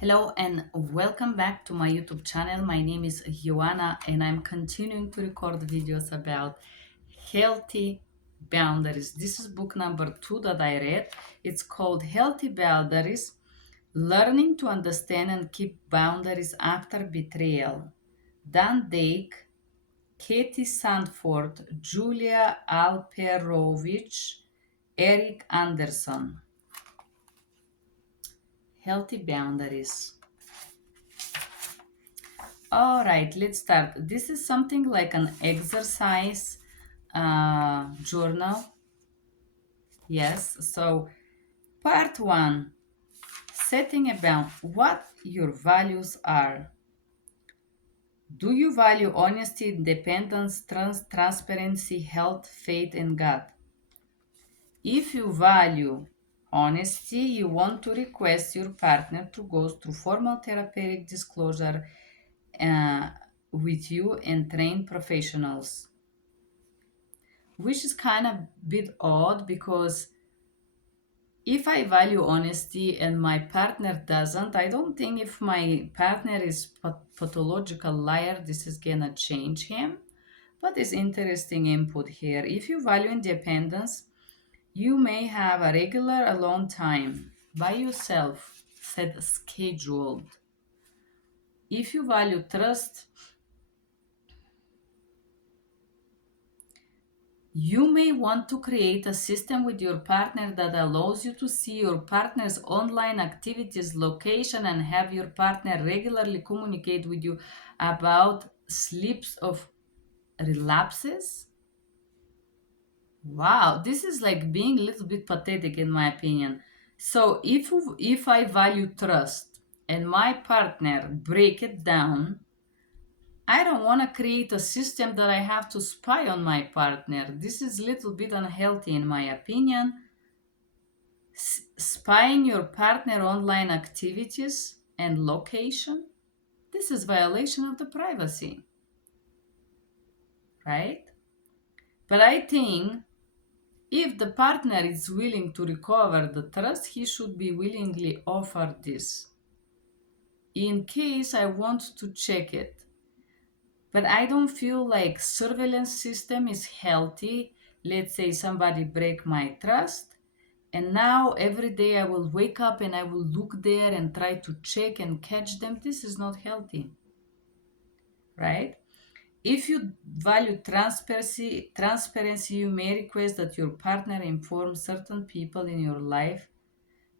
Hello and welcome back to my YouTube channel. My name is Joanna and I'm continuing to record videos about healthy boundaries. This is book number 2 that I read. It's called Healthy Boundaries: Learning to Understand and Keep Boundaries After Betrayal. Dan Dake, Katie Sandford, Julia Alperovich, Eric Anderson. Healthy Boundaries. All right, let's start. This is something like an exercise journal. Yes, so part one, setting about what your values are. Do you value honesty, independence, transparency, health, faith, and God? If you value honesty, you want to request your partner to go through formal therapeutic disclosure uh, with you and trained professionals, which is kind of bit odd because if I value honesty and my partner doesn't, I don't think if my partner is pathological liar, this is gonna change him. But it's interesting input here. If you value independence, you may have a regular alone time by yourself, set scheduled. If you value trust, you may want to create a system with your partner that allows you to see your partner's online activities, location, and have your partner regularly communicate with you about slips of relapses. Wow, this is like being a little bit pathetic in my opinion. So if I value trust and my partner break it down, I don't want to create a system that I have to spy on my partner. This is a little bit unhealthy in my opinion. Spying your partner online activities and location, this is violation of the privacy, right? But I think if the partner is willing to recover the trust, he should be willingly offer this. In case I want to check it, but I don't feel like surveillance system is healthy. Let's say somebody break my trust, and now every day I will wake up and I will look there and try to check and catch them. This is not healthy, right? If you value transparency, you may request that your partner inform certain people in your life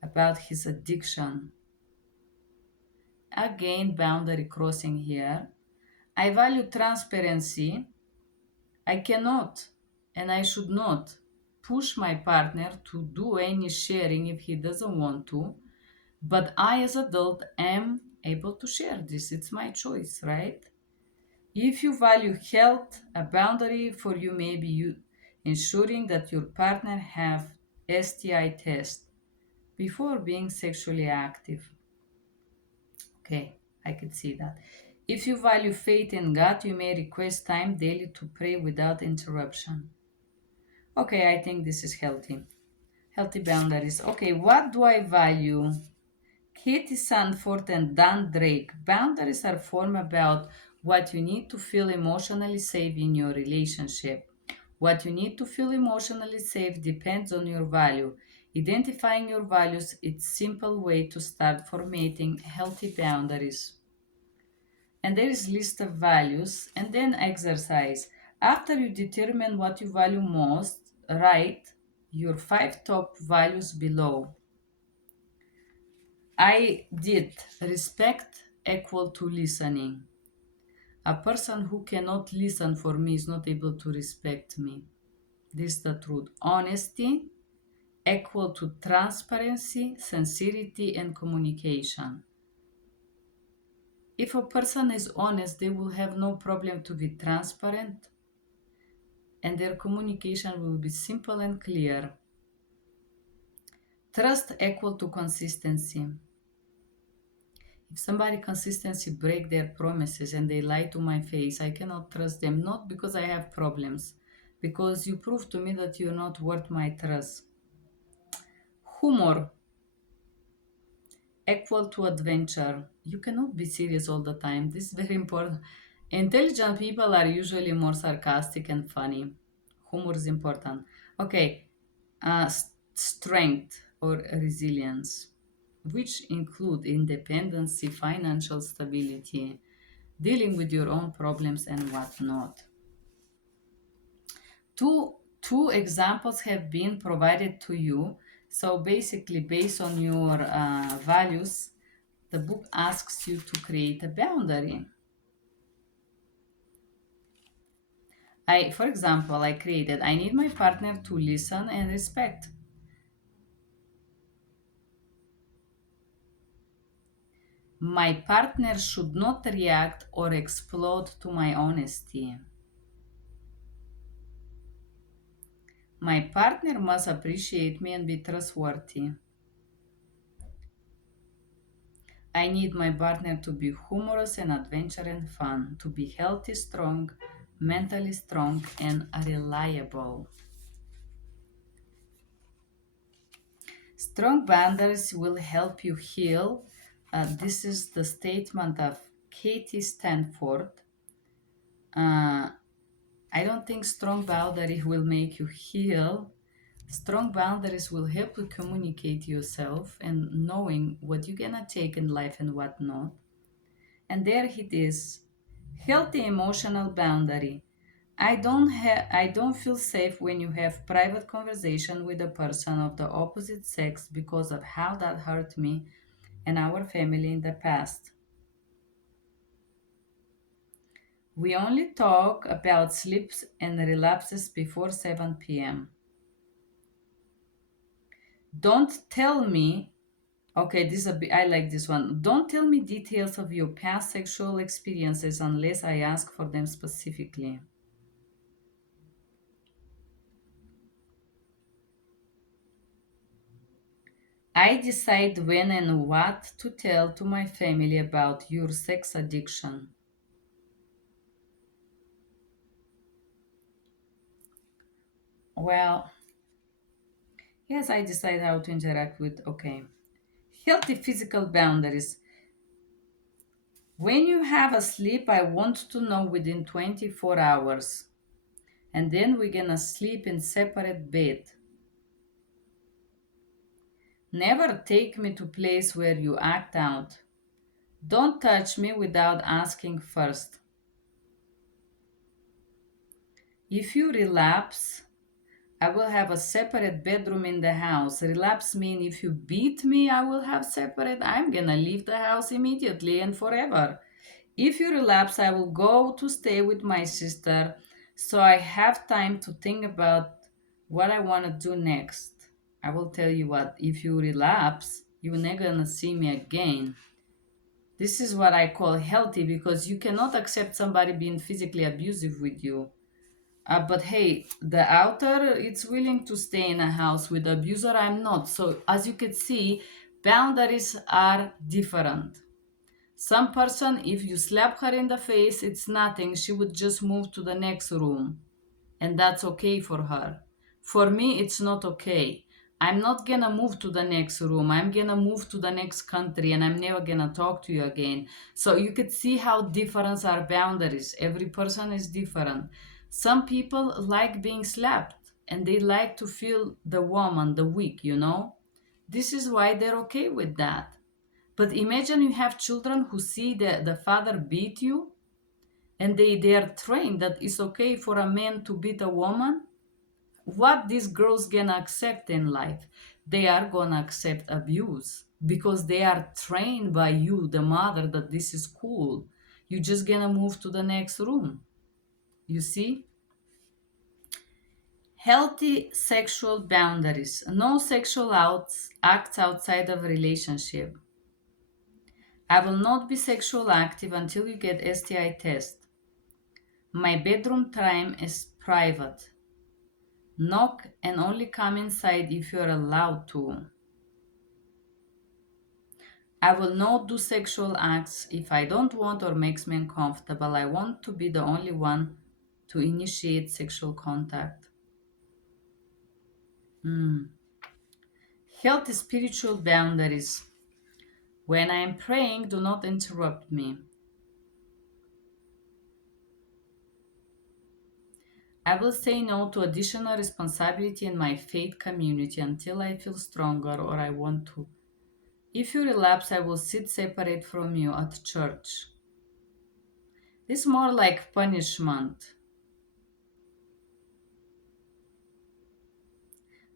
about his addiction. Again, boundary crossing here. I value transparency. I cannot and I should not push my partner to do any sharing if he doesn't want to, but I as adult am able to share this. It's my choice, right? If you value health, a boundary for you may be you ensuring that your partner have STI test before being sexually active. Okay, I could see that. If you value faith in God, you may request time daily to pray without interruption. Okay, I think this is healthy. Healthy boundaries. Okay, what do I value? Katie Sandford and Dan Drake. Boundaries are formed about what you need to feel emotionally safe in your relationship. What you need to feel emotionally safe depends on your value. Identifying your values is a simple way to start formatting healthy boundaries. And there is list of values and then exercise. After you determine what you value most, write your 5 top values below. I did respect equal to listening. A person who cannot listen for me is not able to respect me. This is the truth. Honesty equal to transparency, sincerity, and communication. If a person is honest, they will have no problem to be transparent and their communication will be simple and clear. Trust equal to consistency. If somebody consistency break their promises and they lie to my face, I cannot trust them, not because I have problems, because you prove to me that you're not worth my trust. Humor equal to adventure. You cannot be serious all the time. This is very important. Intelligent people are usually more sarcastic and funny. Humor is important. Okay, strength or resilience, which include independency, financial stability, dealing with your own problems and whatnot. Two examples have been provided to you. So basically, based on your values, the book asks you to create a boundary. For example, I created, I need my partner to listen and respect. My partner should not react or explode to my honesty. My partner must appreciate me and be trustworthy. I need my partner to be humorous and adventurous and fun, to be healthy, strong, mentally strong, and reliable. Strong boundaries will help you heal. This is the statement of Katie Stanford. Uh, I don't think strong boundaries will make you heal. Strong boundaries will help you communicate yourself and knowing what you're gonna take in life and what not. And there it is. Healthy emotional boundary. I don't feel safe when you have private conversation with a person of the opposite sex because of how that hurt me and our family in the past. We only talk about sleeps and relapses before 7 p.m. Don't tell me, okay, I like this one. Don't tell me details of your past sexual experiences unless I ask for them specifically. I decide when and what to tell to my family about your sex addiction. Well, yes, I decide how to interact with, okay. Healthy physical boundaries. When you have a sleep, I want to know within 24 hours. And then we're gonna sleep in separate bed. Never take me to place where you act out. Don't touch me without asking first. If you relapse, I will have a separate bedroom in the house. Relapse mean if you beat me, I will have separate. I'm gonna leave the house immediately and forever. If you relapse, I will go to stay with my sister so I have time to think about what I want to do next. I will tell you what, if you relapse, you're never gonna see me again. This is what I call healthy because you cannot accept somebody being physically abusive with you. But hey, the outer it's willing to stay in a house with abuser. I'm not. So as you can see, boundaries are different. Some person, if you slap her in the face, it's nothing. She would just move to the next room, and that's okay for her. For me, it's not okay. I'm not gonna move to the next room. I'm gonna move to the next country and I'm never gonna talk to you again. So you could see how different are boundaries. Every person is different. Some people like being slapped and they like to feel the woman, the weak. This is why they're okay with that. But imagine you have children who see the father beat you and they are trained that it's okay for a man to beat a woman. What these girls gonna accept in life? They are gonna accept abuse because they are trained by you, the mother, that this is cool. You just gonna move to the next room. You see? Healthy sexual boundaries. No sexual acts outside of relationship. I will not be sexual active until you get STI test. My bedroom time is private. Knock and only come inside if you are allowed to. I will not do sexual acts if I don't want or makes me uncomfortable. I want to be the only one to initiate sexual contact. Hmm. Healthy spiritual boundaries. When I am praying, do not interrupt me. I will say no to additional responsibility in my faith community until I feel stronger or I want to. If you relapse, I will sit separate from you at church. This is more like punishment.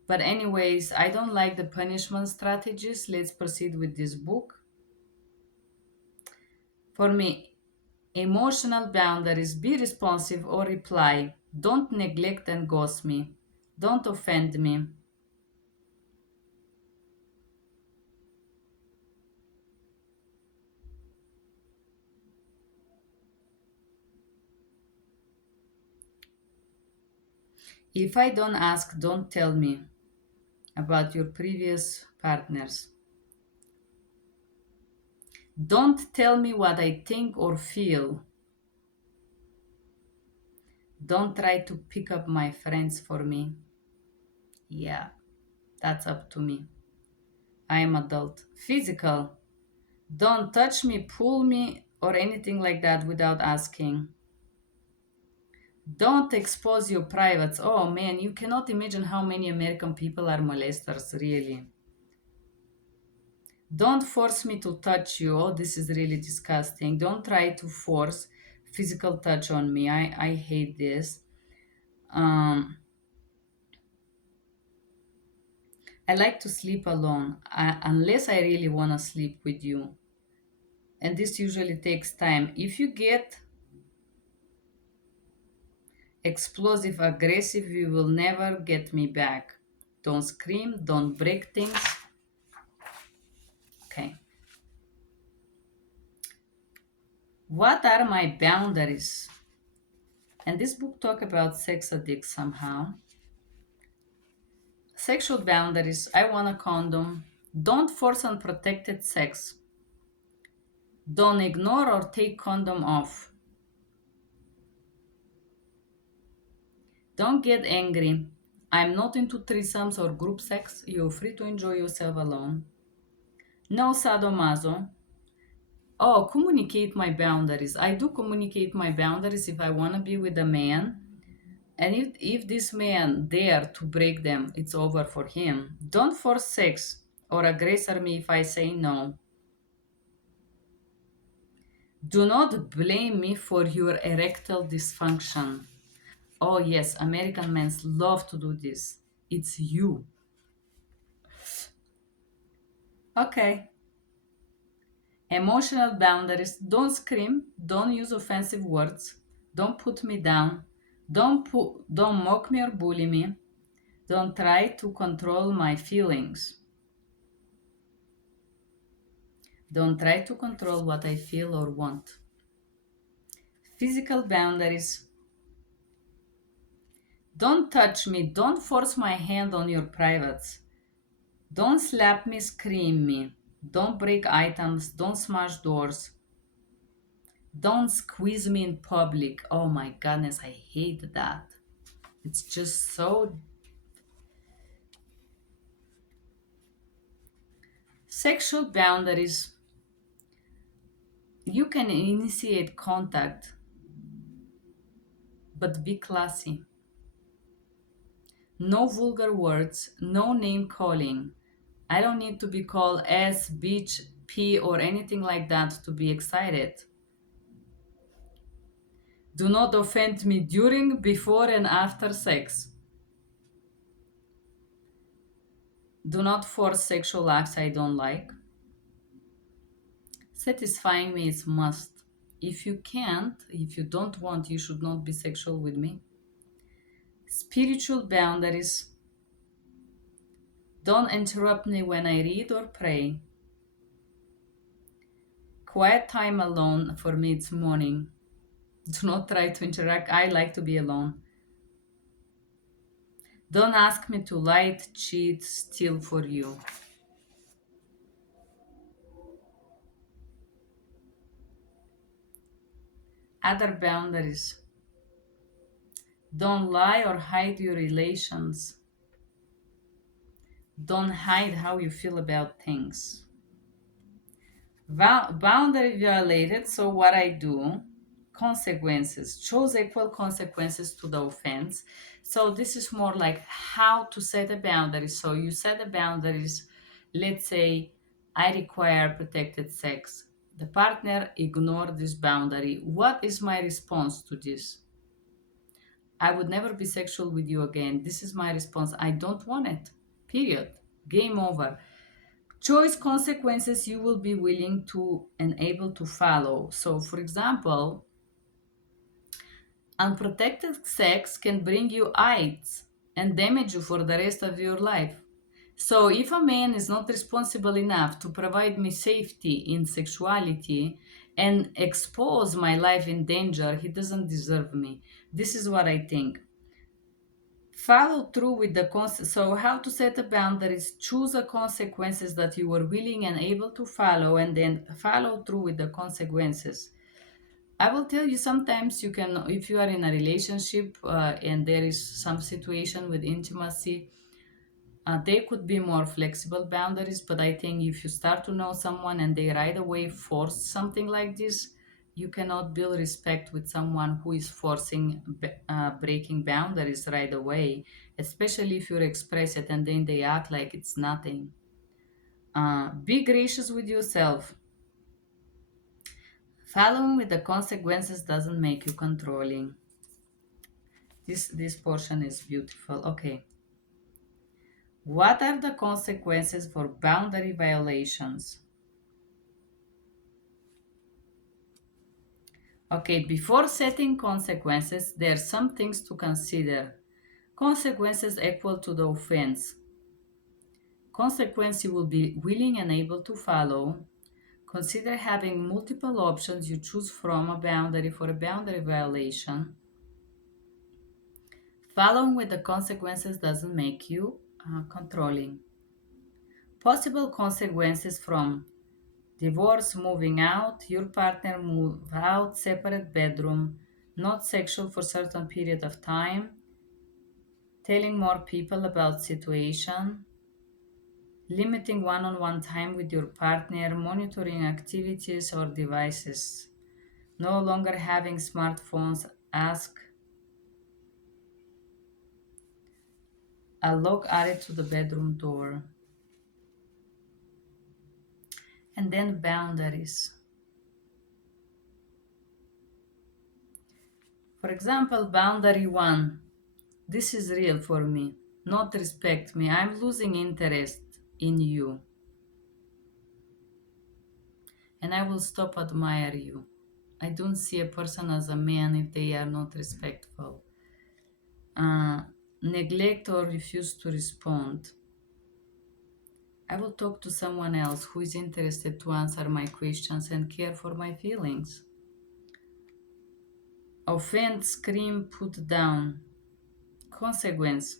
But, anyways, I don't like the punishment strategies. Let's proceed with this book. For me, emotional boundaries: be responsive or reply. Don't neglect and ghost me. Don't offend me. If I don't ask, don't tell me about your previous partners. Don't tell me what I think or feel. Don't try to pick up my friends for me. Yeah, that's up to me. I am adult. Physical: don't touch me, pull me, or anything like that without asking. Don't expose your privates. Oh man, you cannot imagine how many American people are molesters, really. Don't force me to touch you. Oh, this is really disgusting. Don't try to force physical touch on me. I hate this. Um, I like to sleep alone, unless I really want to sleep with you. And this usually takes time. If you get explosive, aggressive, you will never get me back. Don't scream, don't break things. Okay. What are my boundaries? And this book talk about sex addicts somehow. Sexual boundaries: I want a condom. Don't force unprotected sex. Don't ignore or take condom off. Don't get angry. I'm not into threesomes or group sex. You're free to enjoy yourself alone. No sadomaso. Oh, communicate my boundaries. I do communicate my boundaries if I want to be with a man. And if this man dare to break them, it's over for him. Don't force sex or aggressor me if I say no. Do not blame me for your erectile dysfunction. Oh, yes, American men love to do this. It's you. Okay. Emotional boundaries: don't scream, don't use offensive words, don't put me down, don't mock me or bully me, don't try to control my feelings. Don't try to control what I feel or want. Physical boundaries: don't touch me, don't force my hand on your privates. Don't slap me, scream me. Don't break items, don't smash doors. Don't squeeze me in public. Oh my goodness, I hate that. It's just so. Sexual boundaries: you can initiate contact, but be classy. No vulgar words, no name calling. I don't need to be called S, bitch, P, or anything like that to be excited. Do not offend me during, before, and after sex. Do not force sexual acts I don't like. Satisfying me is must. If you can't, if you don't want, you should not be sexual with me. Spiritual boundaries: don't interrupt me when I read or pray. Quiet time alone: for me it's morning. Do not try to interact. I like to be alone. Don't ask me to lie, cheat, steal for you. Other boundaries: don't lie or hide your relations. Don't hide how you feel about things. Boundary violated, so what I do, consequences, chose equal consequences to the offense. So this is more like how to set a boundary. So you set the boundaries, let's say I require protected sex. The partner ignore this boundary. What is my response to this? I would never be sexual with you again. This is my response. I don't want it. Period. Game over. Choice consequences you will be willing to and able to follow. So, for example, unprotected sex can bring you AIDS and damage you for the rest of your life. So, if a man is not responsible enough to provide me safety in sexuality and expose my life in danger, he doesn't deserve me. This is what I think. Follow through with the so how to set the boundaries, choose the consequences that you are willing and able to follow, and then follow through with the consequences. I will tell you, sometimes you can, if you are in a relationship and there is some situation with intimacy, there could be more flexible boundaries, but I think if you start to know someone and they right away force something like this, you cannot build respect with someone who is forcing breaking boundaries right away, especially if you express it and then they act like it's nothing. Be gracious with yourself. Following with the consequences doesn't make you controlling. This portion is beautiful. Okay. What are the consequences for boundary violations? Okay, before setting consequences, there are some things to consider. Consequences equal to the offense. Consequence you will be willing and able to follow. Consider having multiple options you choose from a boundary for a boundary violation. Following with the consequences doesn't make you controlling. Possible consequences from divorce, moving out, your partner move out, separate bedroom, not sexual for certain period of time, telling more people about situation, limiting one-on-one time with your partner, monitoring activities or devices, no longer having smartphones, ask a lock added to the bedroom door, and then boundaries. For example, boundary one, this is real for me, not respect me, I'm losing interest in you, and I will stop admire you. I don't see a person as a man if they are not respectful. Uh, Neglect or refuse to respond. I will talk to someone else who is interested to answer my questions and care for my feelings. Offend, scream, put down. Consequence.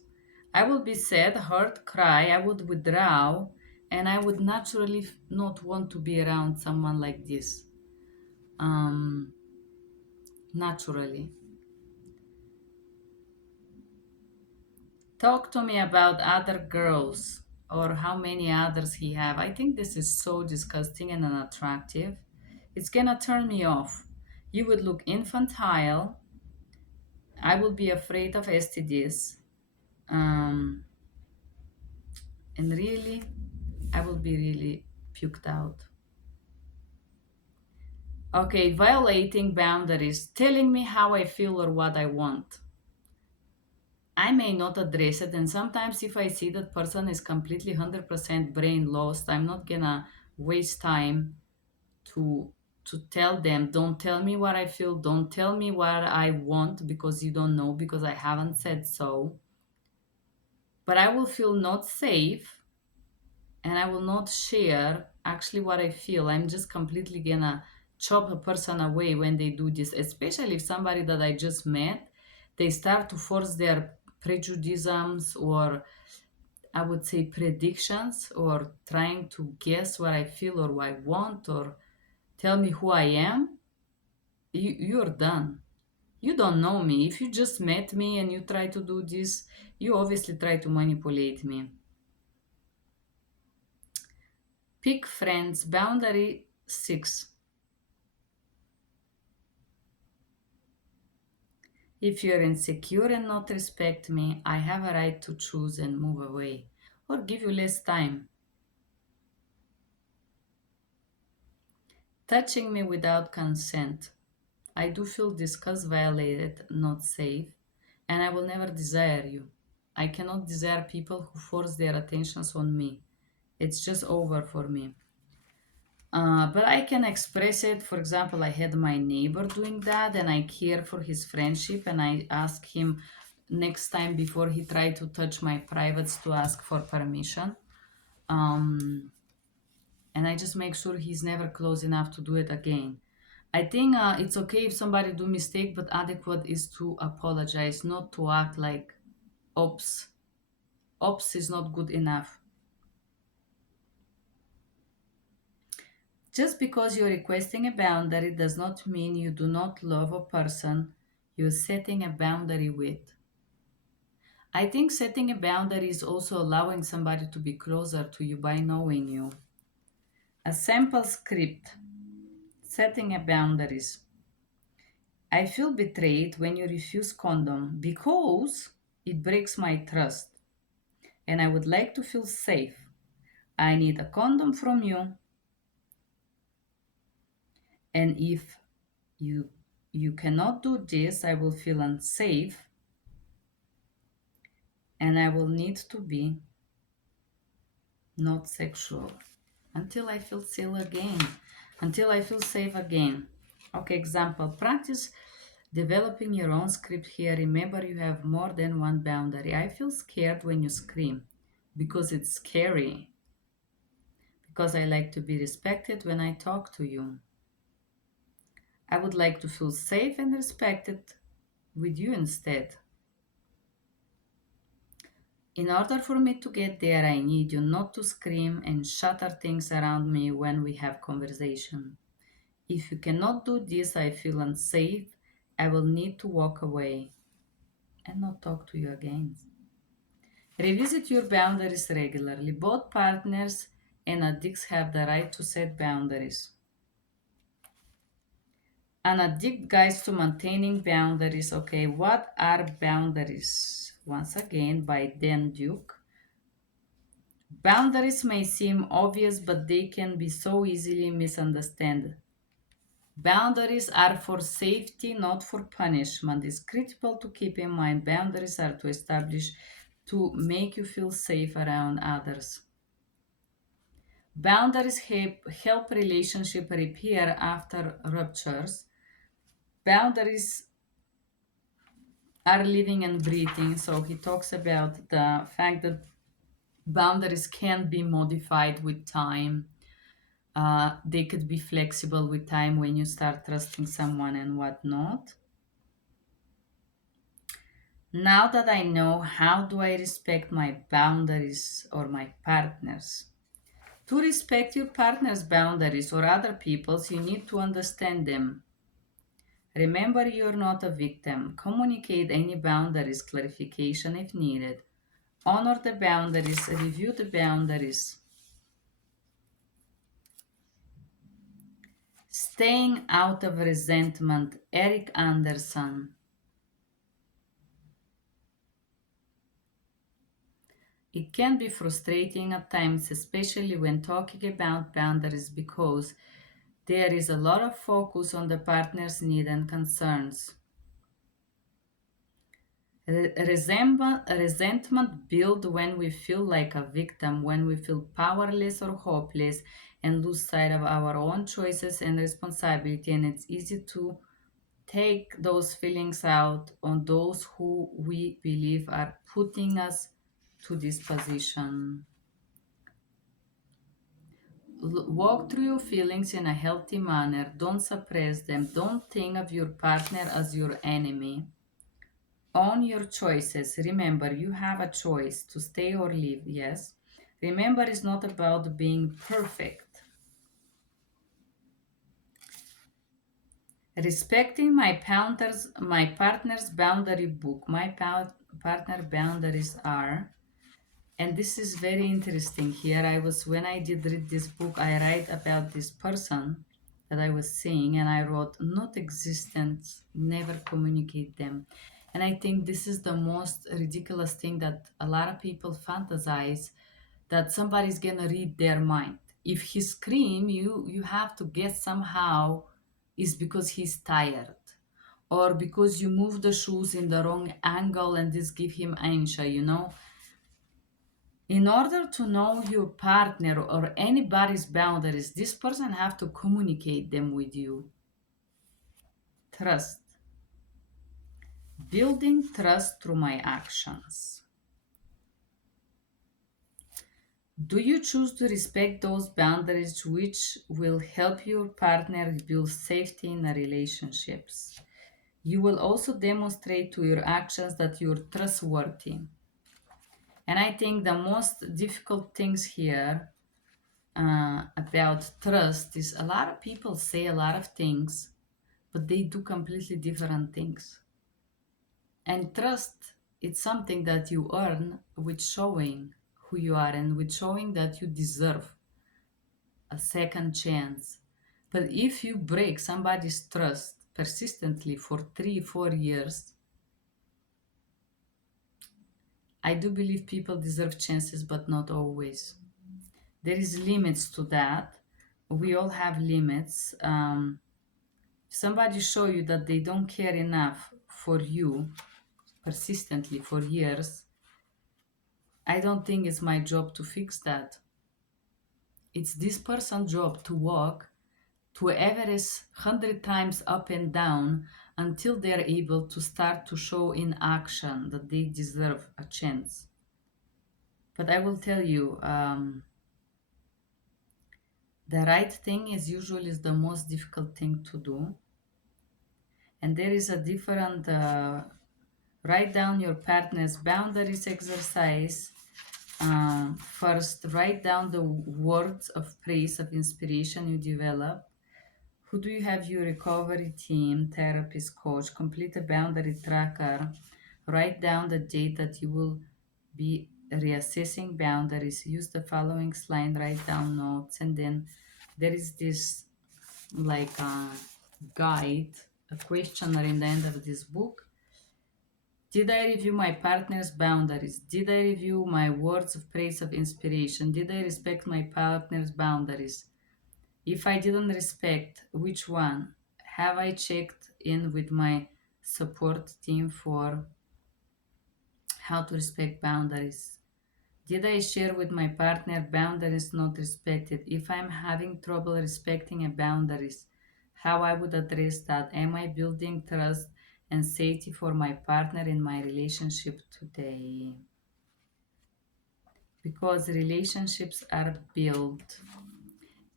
I will be sad, hurt, cry, I would withdraw, and I would naturally not want to be around someone like this. Um, Naturally. Talk to me about other girls or how many others he have. I think this is so disgusting and unattractive. It's gonna turn me off. You would look infantile. I would be afraid of STDs. Um, and really, I will be really puked out. Okay, violating boundaries, telling me how I feel or what I want. I may not address it, and sometimes if I see that person is completely 100% brain lost, I'm not gonna waste time to tell them, don't tell me what I feel, don't tell me what I want because you don't know, because I haven't said so. But I will feel not safe and I will not share actually what I feel. I'm just completely gonna chop a person away when they do this, especially if somebody that I just met, they start to force their prejudices or I would say predictions or trying to guess what I feel or what I want or tell me who I am. You're done. You don't know me. If you just met me and you try to do this, you obviously try to manipulate me. Pick friends, boundary 6. If you're insecure and not respect me, I have a right to choose and move away or give you less time. Touching me without consent. I do feel disgust, violated, not safe, and I will never desire you. I cannot desire people who force their attentions on me. It's just over for me. But I can express it. For example, I had my neighbor doing that, and I care for his friendship, and I ask him next time before he tried to touch my privates to ask for permission. Um, and I just make sure he's never close enough to do it again. I think it's okay if somebody do mistake, but adequate is to apologize, not to act like ops. Ops is not good enough. Just because you're requesting a boundary does not mean you do not love a person you're setting a boundary with. I think setting a boundary is also allowing somebody to be closer to you by knowing you. A sample script: setting a boundaries. I feel betrayed when you refuse condom because it breaks my trust and I would like to feel safe. I need a condom from you, and if you you cannot do this, I will feel unsafe and I will need to be not sexual until I feel safe again. Until I feel safe again. Okay, example. Practice developing your own script here. Remember, you have more than one boundary. I feel scared when you scream because it's scary. Because I like to be respected when I talk to you. I would like to feel safe and respected with you instead. In order for me to get there, I need you not to scream and shatter things around me when we have conversation. If you cannot do this, I feel unsafe. I will need to walk away and not talk to you again. Revisit your boundaries regularly. Both partners and addicts have the right to set boundaries. An addict guides to maintaining boundaries. Okay, what are boundaries? Once again, by Dan Duke. Boundaries may seem obvious, but they can be so easily misunderstood. Boundaries are for safety, not for punishment. It's critical to keep in mind boundaries are to establish to make you feel safe around others. Boundaries help relationship repair after ruptures. Boundaries are living and breathing. So he talks about the fact that boundaries can be modified with time. They could be flexible with time when you start trusting someone and whatnot. Now that I know, how do I respect my boundaries or my partners? To respect your partner's boundaries or other people's, you need to understand them. Remember, you're not a victim. Communicate any boundaries, clarification if needed. Honor the boundaries, review the boundaries. Staying out of resentment, Eric Anderson. It can be frustrating at times, especially when talking about boundaries, because there is a lot of focus on the partner's needs and concerns. Resentment builds when we feel like a victim, when we feel powerless or hopeless and lose sight of our own choices and responsibility. And it's easy to take those feelings out on those who we believe are putting us to this position. Walk through your feelings in a healthy manner. Don't suppress them. Don't think of your partner as your enemy. Own your choices. Remember, you have a choice to stay or leave, yes? Remember, it's not about being perfect. Respecting my partner's boundary book. My partner boundaries are And this is very interesting here. When I did read this book, I write about this person that I was seeing, and I wrote, not existent, never communicate them. And I think this is the most ridiculous thing that a lot of people fantasize, that somebody's gonna read their mind. If he scream, you have to guess somehow is because he's tired, or because you move the shoes in the wrong angle and this give him anxiety. In order to know your partner or anybody's boundaries, this person have to communicate them with you. Trust. Building trust through my actions. Do you choose to respect those boundaries which will help your partner build safety in the relationships? You will also demonstrate to your actions that you're trustworthy. And I think the most difficult things here about trust is a lot of people say a lot of things, but they do completely different things. And trust, it's something that you earn with showing who you are and with showing that you deserve a second chance. But if you break somebody's trust persistently for 3 4 years, I do believe people deserve chances, but not always. There is limits to that. We all have limits. If somebody show you that they don't care enough for you persistently for years, I don't think it's my job to fix that. It's this person's job to walk to Everest 100 times up and down until they're able to start to show in action that they deserve a chance. But I will tell you, the right thing is usually is the most difficult thing to do. And there is a different write down your partner's boundaries exercise. First, write down the words of praise, of inspiration you develop. Who do you have your recovery team, therapist, coach? Complete a boundary tracker. Write down the date that you will be reassessing boundaries. Use the following slide, write down notes, and then there is this like a guide, a questionnaire in the end of this book. Did I review my partner's boundaries? Did I review my words of praise, of inspiration? Did I respect my partner's boundaries? If I didn't respect, which one? Have I checked in with my support team for how to respect boundaries? Did I share with my partner boundaries not respected? If I'm having trouble respecting a boundaries, how I would address that? Am I building trust and safety for my partner in my relationship today? Because relationships are built.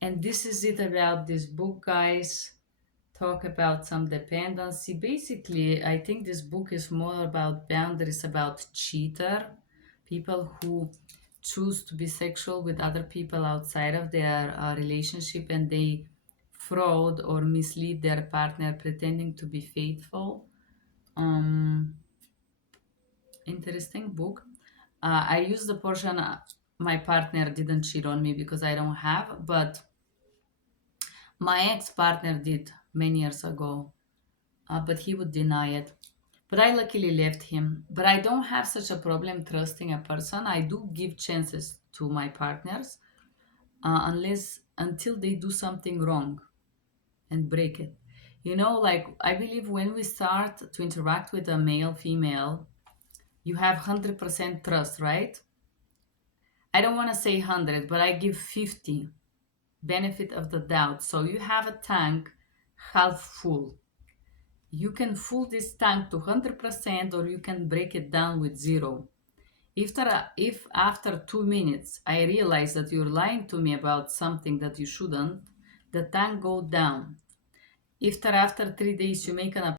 And this is it about this book, guys. Talk about some dependency. Basically, I think this book is more about boundaries, about cheater, people who choose to be sexual with other people outside of their relationship, and they fraud or mislead their partner pretending to be faithful. Um, Interesting book. I use the portion my partner didn't cheat on me because I don't have, but my ex-partner did many years ago, but he would deny it. But I luckily left him. But I don't have such a problem trusting a person. I do give chances to my partners, unless until they do something wrong and break it. Like I believe when we start to interact with a male, female, you have 100% trust, right? I don't want to say 100, but I give 50 benefit of the doubt. So you have a tank half full. You can fill this tank to 100% or you can break it down with zero. If after 2 minutes I realize that you're lying to me about something that you shouldn't, the tank go down. If after 3 days you make an